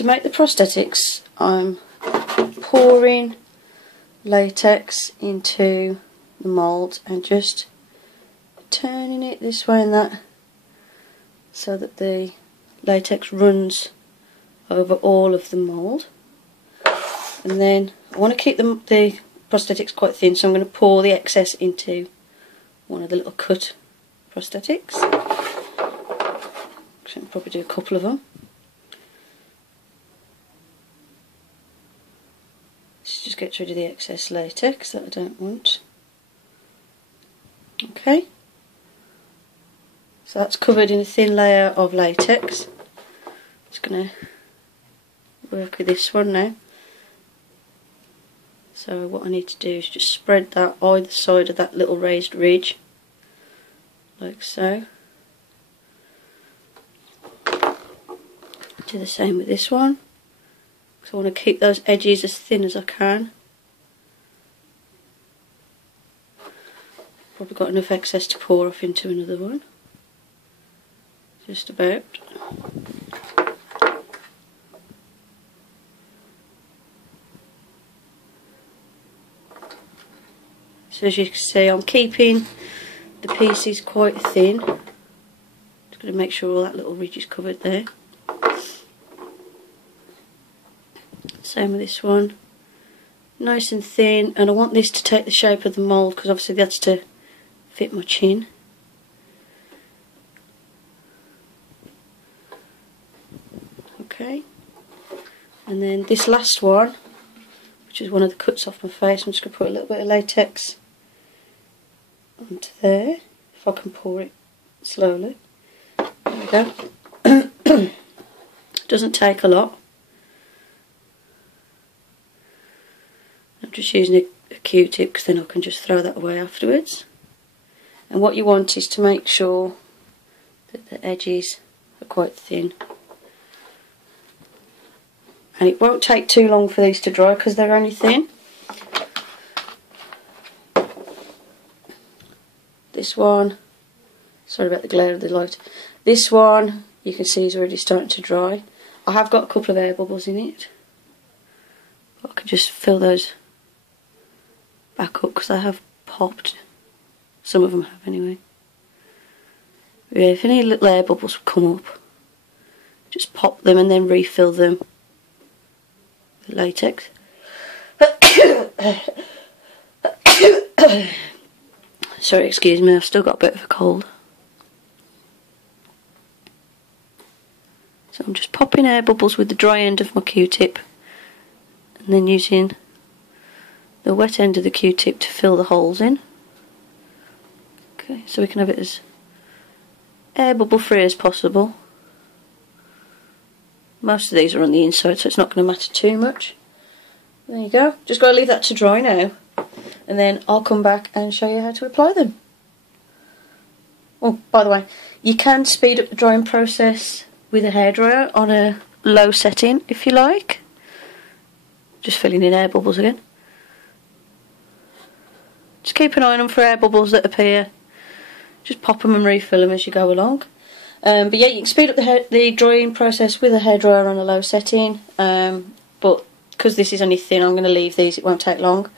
To make the prosthetics, I'm pouring latex into the mould and just turning it this way and that so that the latex runs over all of the mould. And then I want to keep the prosthetics quite thin, so I'm going to pour the excess into one of the little cut prosthetics. I'll probably do a couple of them. This just gets rid of the excess latex that I don't want. Okay, so that's covered in a thin layer of latex. Just going to work with this one now. So what I need to do is just spread that either side of that little raised ridge, like so. Do the same with this one. So I want to keep those edges as thin as I can. Probably got enough excess to pour off into another one. Just about. So as you can see, I'm keeping the pieces quite thin. Just going to make sure all that little ridge is covered there. Same with this one. Nice and thin, and I want this to take the shape of the mould because obviously that's to fit my chin. Okay, and then this last one, which is one of the cuts off my face, I'm just going to put a little bit of latex onto there, if I can pour it slowly. There we go. Doesn't take a lot. I'm just using a Q-tip because then I can just throw that away afterwards. And what you want is to make sure that the edges are quite thin. And it won't take too long for these to dry because they're only thin. This one, sorry about the glare of the light. This one you can see is already starting to dry. I have got a couple of air bubbles in it. I can just fill those back up because they have popped. Some of them have anyway. Yeah, if any little air bubbles come up, just pop them and then refill them with latex. Sorry, excuse me, I've still got a bit of a cold. So I'm just popping air bubbles with the dry end of my Q-tip and then using the wet end of the Q-tip to fill the holes in. Okay, so we can have it as air bubble free as possible. Most of these are on the inside, so it's not going to matter too much. There you go. Just got to leave that to dry now, and then I'll come back and show you how to apply them. Oh, by the way, you can speed up the drying process with a hairdryer on a low setting if you like. Just filling in air bubbles again. Just keep an eye on them for air bubbles that appear. Just pop them and refill them as you go along. But yeah, you can speed up the drying process with a hairdryer on a low setting. But because this is only thin, I'm going to leave these, it won't take long.